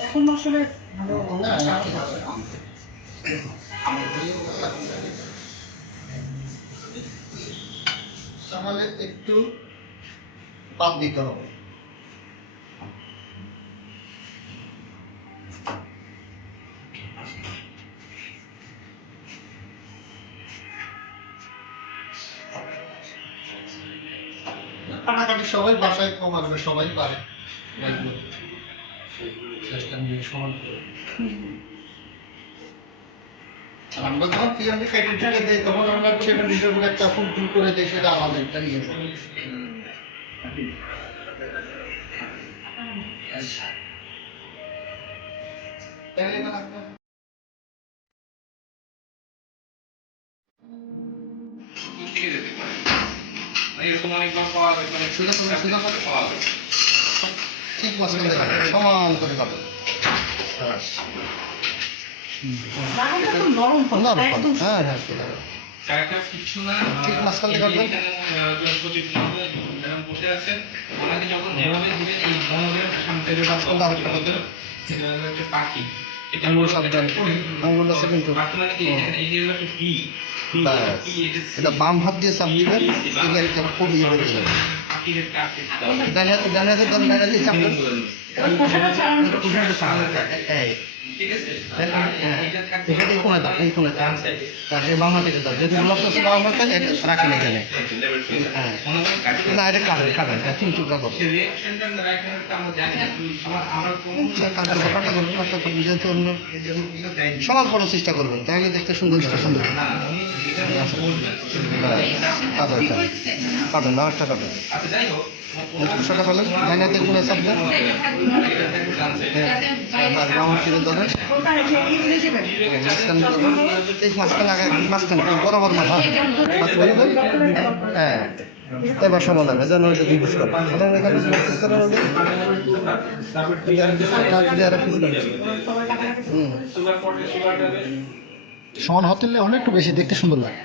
এখন আসলে তাহলে একটু বাদ দিতে হবে। কাটাকাটি সবাই বাসায় কম আসবে সবাই পারে। আমরা যখন কেটে টেটে দেই তখন আমরা সেটা নিজের উপর একটা ফুল ফুল করে দেই সেটা আলাদা একটা নিয়ে যাই। এরকম অনেকবার পাওয়া যায় মানে সোজা করে সোজা করে পাওয়া যায় ঠিক মাঝখানে সমান করে হ্যাঁ হ্যাঁ পাখি। হলো সাবধান। আঙুলটা সেকেন্ড টু। পাখি মানে কি এখানে এই যে হচ্ছে পি পি ব্যাস। পি এটা বাম হাত দিয়ে চাপ দিবেন এবার এটা খুব ইয়ে হয়ে যাবে আছে ডান হাতে ডান হাতে ডান হাতে চাপ দেন থাকে। এই কোণে দাও এই কোণে দাও এই বাম হাতে দাও গোলাপ আছে বাম হাতে এটা রাখেন এখানে হ্যাঁ না এটা কাটেন এটা তিন টুকরা করো সে রিঅ্যাকশনটা রাখেন আমরা জানি না আমার আমার কোনো কাটতে কাটা করবেন কাটতে করবেন যেহেতু অন্য সমান করার চেষ্টা করবেন তাহলে দেখতে সুন্দর সুন্দর না উনি এটা নিয়ে বলবেন কাটেন কাটেন না একটা কাটেন আচ্ছা যাই হোক সেটা করলেন ডান হাতে গুলো চাপ দেন হ্যাঁ, আর বাম হাতে ধরেন এই মাঝখানে আগে মাঝখানে বরাবর মাথা হ্যাঁ। এবার সমান হবে যেন ওইটা দিবস করে হুম। সমান হতে হলে একটু বেশি দেখতে সুন্দর লাগে